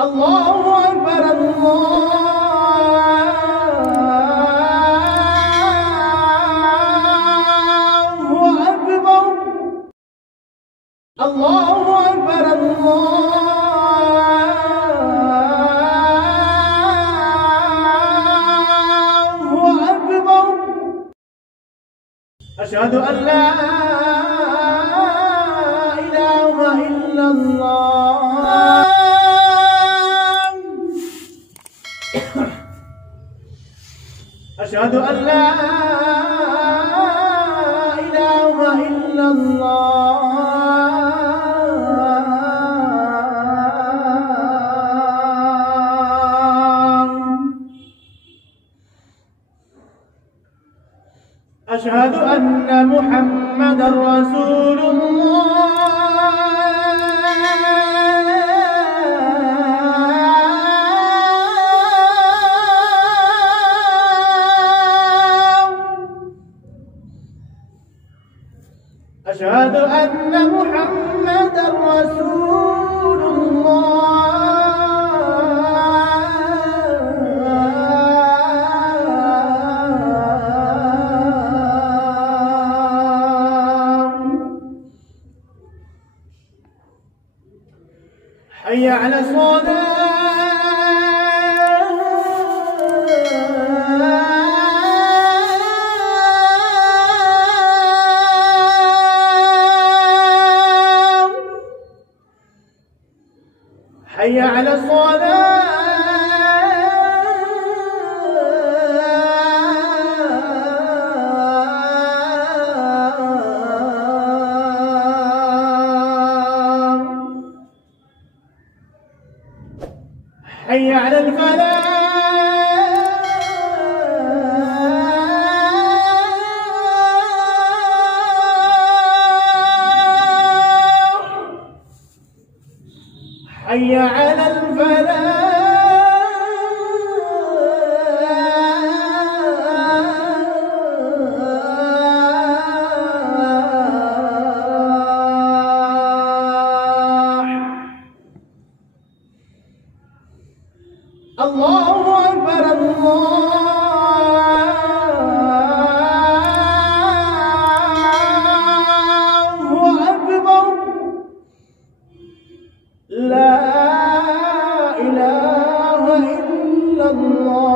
الله أكبر الله أكبر الله أكبر أشهد أن لا إله إلا الله أشهد أن لا إله إلا الله أشهد أن محمدًا رسول الله أشهد أن محمدًا رسول الله حي على الصلاة حي على الصلاة حي على الفلاح حي على الفلاح الله أكبر الله أكبر لا إله إلا الله